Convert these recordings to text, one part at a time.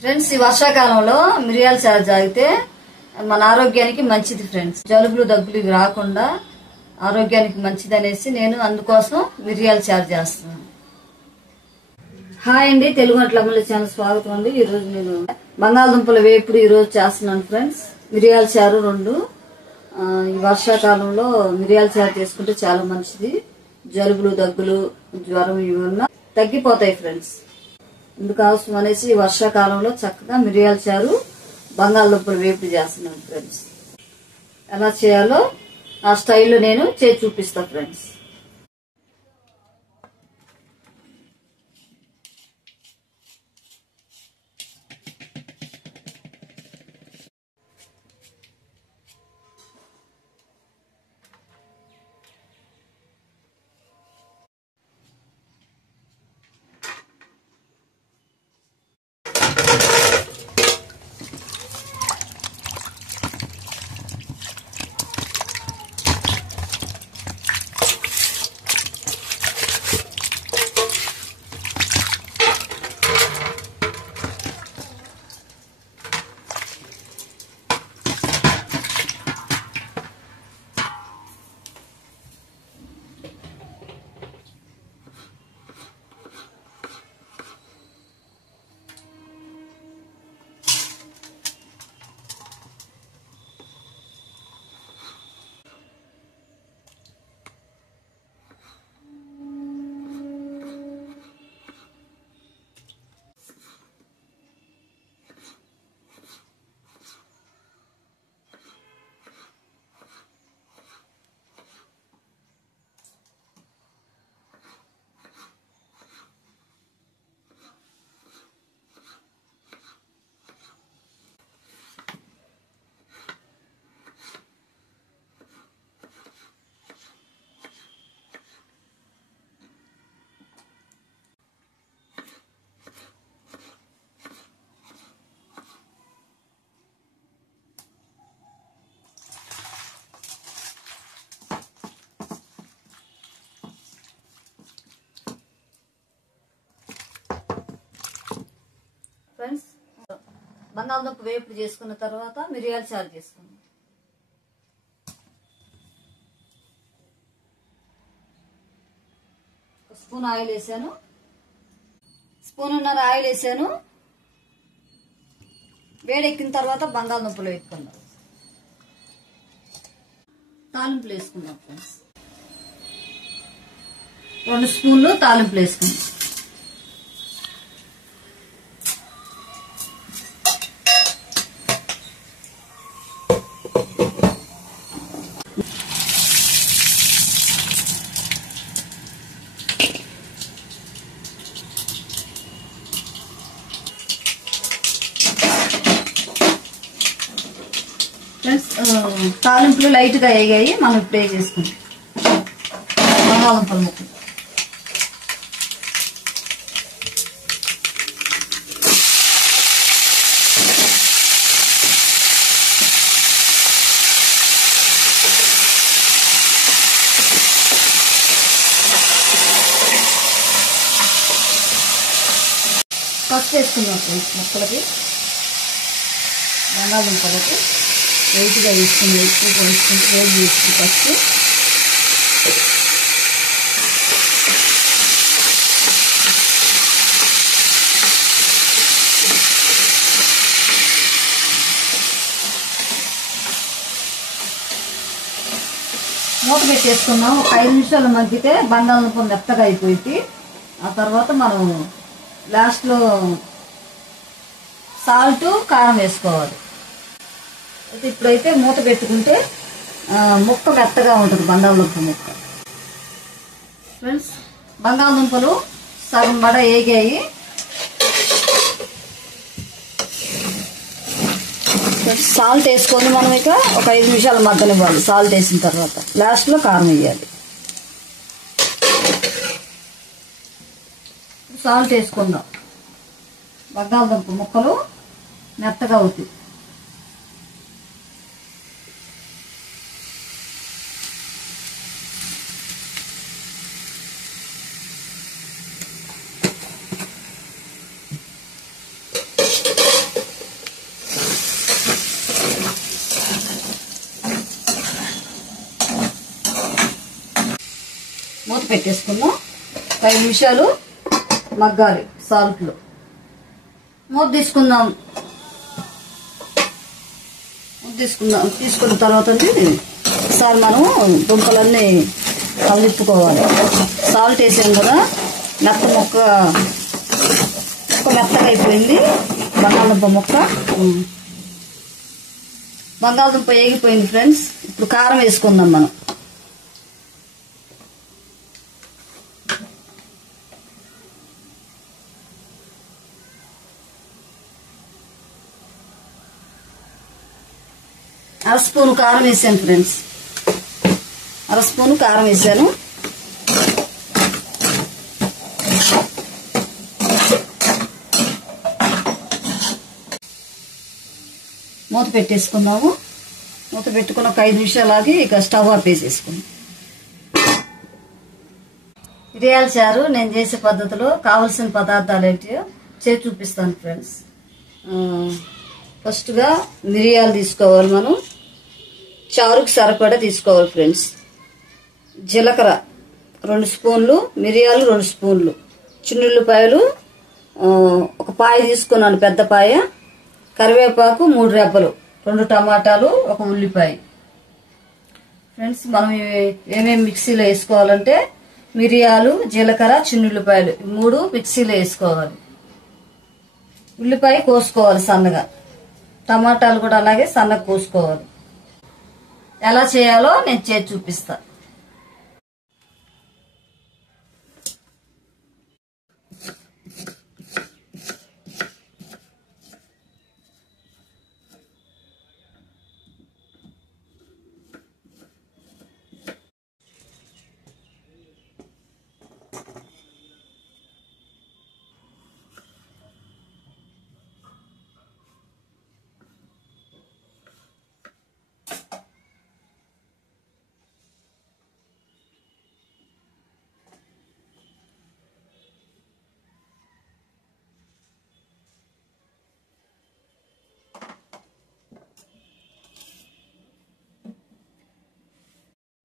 Friends, ఈ వర్షాకాలంలో మిరియాల చారు తాగితే మన ఆరోగ్యానికి మంచిది ఫ్రెండ్స్. జలుబులు దగ్గులు ఇవి రాకుండా ఆరోగ్యానికి మంచిది అనేసి నేను అందుకోసం మిరియాల చారు చేస్తున్నాను. హాయ్ అండి, తెలుగు వంటల ఛానల్ స్వాగతం అండి. ఈ రోజు నేను బంగాళదుంపల వేపుడు ఈ రోజు చేస్తున్నాను ఫ్రెండ్స్. మిరియాల చారు 2. ఈ వర్షాకాలంలో మిరియాల చారు చేసుకుంటే చాలా మంచిది. జలుబులు దగ్గులు జ్వరం ఇవన్నా తగ్గిపోతాయి ఫ్రెండ్స్. అందుకోసం అనేసి ఈ వర్షాకాలంలో చక్కగా మిరియాల చారు బంగాళదుంపలు వేపుడు చేస్తున్నాను ఫ్రెండ్స్. ఎలా చేయాలో ఆ స్టైల్లో నేను చేసి చూపిస్తాను ఫ్రెండ్స్. ఫ్రెండ్స్, బంగాళదుంప వేపుడు చేసుకున్న తర్వాత మిరియాల చారు చేసుకున్నాం. స్పూన్ ఆయిల్ వేసాను, స్పూన్నర ఆయిల్ వేసాను. వేడెక్కిన తర్వాత బంగాళదుంపలు వేసుకుందాం. తాలింపులు వేసుకుందాం ఫ్రెండ్స్. 2 స్పూన్లు తాలింపులు వేసుకుందాం. ఫ్రెండ్స్, తాలింపులు లైట్ గా వేగాయి. మనం ఇప్పుడు చేసుకుంటాం బంగాళదుంపల ముక్కలు. పసుపు వేసుకుందాం ఫ్రెండ్స్. ముక్కలకి బంగాళదుంపలకి వెయిట్గా వేసుకుని ఎక్కువ వేసుకుంటే వేడి చేసుకుని ఫస్ట్ మూత పెట్టేసుకున్నాం. ఒక 5 నిమిషాలు మగ్గితే బంగాళదుంప మెత్తగా అయిపోయింది. ఆ తర్వాత మనం లాస్ట్లో సాల్ట్ కారం వేసుకోవాలి. అయితే ఇప్పుడైతే మూత పెట్టుకుంటే ముక్క మెత్తగా ఉంటుంది బంగాళదుంప ముక్క. ఫ్రెండ్స్, బంగాళదుంపలు సగం బడ వేగాయి. సాల్ట్ వేసుకొని మనం ఇక ఒక 5 నిమిషాలు మగ్గనివ్వాలి. సాల్ట్ వేసిన తర్వాత లాస్ట్లో కారం వేయాలి. సాల్ట్ వేసుకుందాం. బంగాళదుంప ముక్కలు మెత్తగా అవుతాయి. పెట్టేసుకుందాం. 5 నిమిషాలు మగ్గాలి సాల్ట్లో. మూత తీసుకుందాం. తీసుకున్న తర్వాత ఒకసారి మనం దుంపలన్నీ కలిపుకోవాలి. సాల్ట్ వేసాం కదా, మెత్తగా అయిపోయింది బంగాళదుంప ముక్క. బంగాళదుంప వేగిపోయింది ఫ్రెండ్స్. ఇప్పుడు కారం వేసుకుందాం మనం. అర స్పూను కారం వేసాను ఫ్రెండ్స్. అర స్పూను కారం వేసాను. మూత పెట్టేసుకుందాము. మూత పెట్టుకుని ఒక 5 నిమిషాలు ఆగి ఇక స్టవ్ ఆపేసేసుకుందాం. మిరియాల చారు నేను చేసే పద్ధతిలో కావలసిన పదార్థాలు ఏంటో చేసి చూపిస్తాను ఫ్రెండ్స్. ఫస్ట్గా మిరియాలు తీసుకోవాలి. మనం చారుకు సరిపడా తీసుకోవాలి ఫ్రెండ్స్. జీలకర్ర 2 స్పూన్లు, మిరియాలు 2 స్పూన్లు, చిన్నుల్లిపాయలు ఒక పాయ తీసుకున్నాను, పెద్ద పాయ, కరివేపాకు 3 రెబ్బలు, 2 టమాటాలు, 1 ఉల్లిపాయ. ఫ్రెండ్స్ మనం ఏమేమి మిక్సీలో వేసుకోవాలంటే మిరియాలు, జీలకర్ర, చిన్నుల్లిపాయలు 3 మిక్సీలో వేసుకోవాలి. ఉల్లిపాయ కోసుకోవాలి సన్నగా, టమాటాలు కూడా అలాగే సన్నగా కోసుకోవాలి. ఎలా చేయాలో నేను చేసి చూపిస్తా.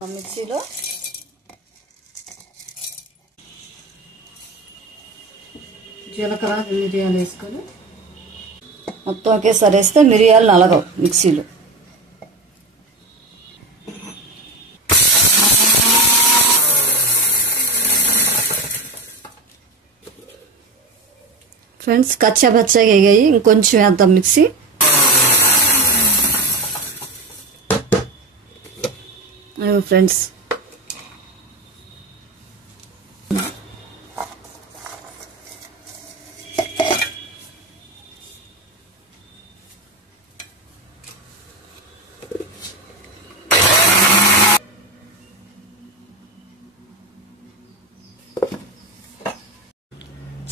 మిక్సీలో జీలకర్ర, మిరియాలు వేసుకొని మొత్తం ఒకేసారి వేస్తే మిరియాలు నలగవు మిక్సీలో. ఫ్రెండ్స్ కచ్చా పచ్చగా వేగాయి, ఇంకొంచెం వేద్దాం మిక్సీ. ఫ్రెండ్స్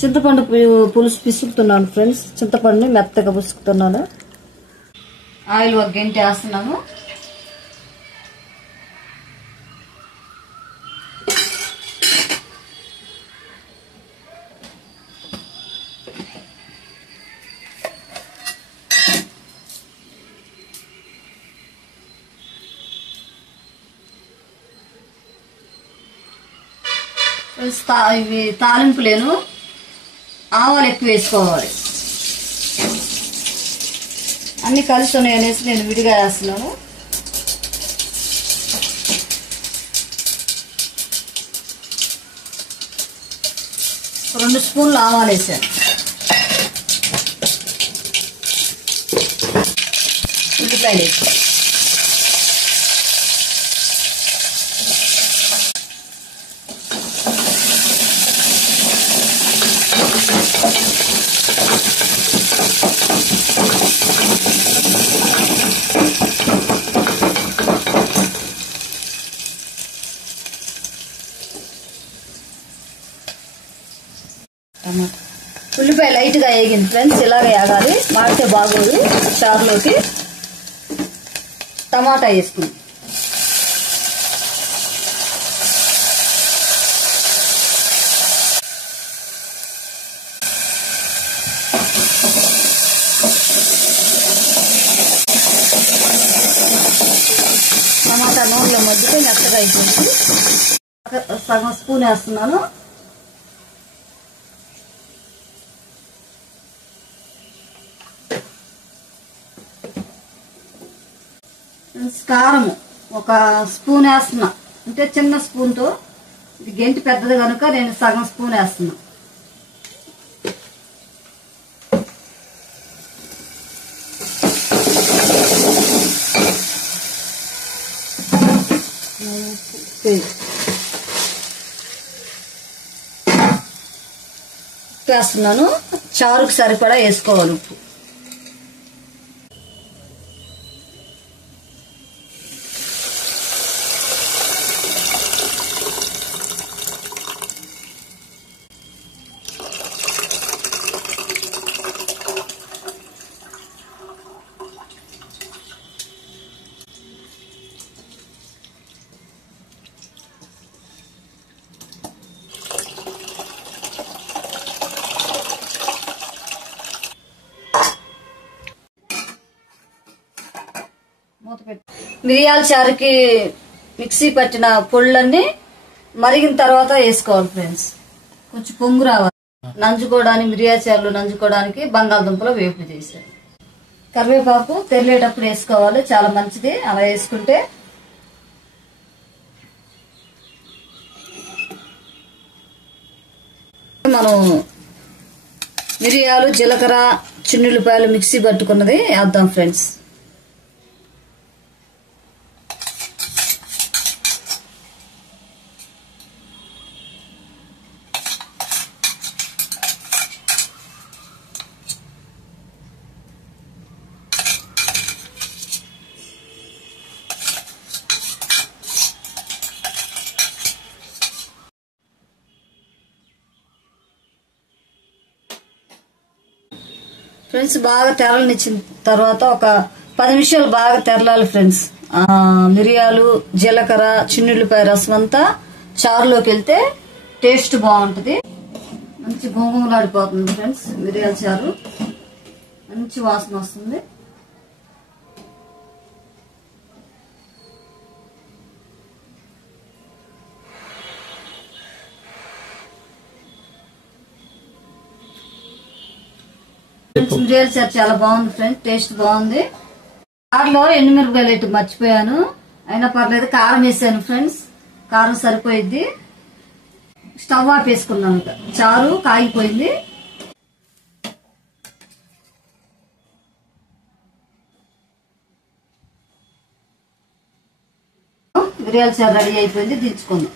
చింతపండు పులుసు పిసుకుతున్నాను ఫ్రెండ్స్. చింతపండుని మెత్తగా పిసుకుతున్నాను. ఆయిల్ 1 గంట వేస్తున్నాము. ఇవి తాలింపులేను, ఆవాలు ఎక్కువ వేసుకోవాలి. అన్ని కలిసి ఉన్నాయి అనేసి నేను విడిగా వేస్తున్నాను. ఒక 2 స్పూన్లు ఆవాలు వేసాను. ఉల్లిపాయలు వేసాను. ఉల్లిపాయ లైట్గా వేగింది ఫ్రెండ్స్. ఇలాగ వేగాలి, మాడితే బాగోదు చారులోకి. టమాటా వేసుకుంది. టమాటా నూనెలో మగ్గితే మెత్తగా అయిపోయింది. సగం స్పూన్ వేస్తున్నాను. కారం ఒక స్పూన్ వేస్తున్నా, అంటే చిన్న స్పూన్తో, ఇది గెంటి పెద్దది కనుక నేను సగం స్పూన్ వేస్తున్నా. వేస్తున్నాను, చారుకు సరిపడా వేసుకోవాలి ఉప్పు. మిరియాల చారుకి మిక్సీ పట్టిన పొళ్ళన్నీ మరిగిన తర్వాత వేసుకోవాలి ఫ్రెండ్స్. కొంచెం పొంగు రావాలి. నంజుకోవడానికి, మిరియాల చారులో నంజుకోవడానికి బంగాళదుంపలో వేపుడు చేశాను. కరివేపాకు తెల్లేటప్పుడు వేసుకోవాలి, చాలా మంచిది అలా వేసుకుంటే. మనం మిరియాలు, జీలకర్ర, చిన్నుల్లిపాయలు మిక్సీ పట్టుకున్నది వేద్దాం ఫ్రెండ్స్. ఫ్రెండ్స్ బాగా తెరలనిచ్చిన తర్వాత ఒక 10 నిమిషాలు బాగా తెరలాలి ఫ్రెండ్స్. మిరియాలు, జీలకర్ర, చిన్నుల్లిపాయ రసం అంతా చారులోకి వెళ్తే టేస్ట్ బాగుంటుంది. మంచి గుమగుమలాడిపోతుంది ఫ్రెండ్స్. మిరియాల చారు మంచి వాసన వస్తుంది. మిరియాల చారు చాలా బాగుంది ఫ్రెండ్స్, టేస్ట్ బాగుంది. చారులో ఎండుమిరపకాయలు ఇటు మర్చిపోయాను, అయినా పర్లేదు. కారం వేసాను ఫ్రెండ్స్, కారం సరిపోయిద్ది. స్టవ్ ఆపేసుకున్నాను, చారు కాగిపోయింది. మిరియాల చారు రెడీ అయిపోయింది, దించుకుందాం.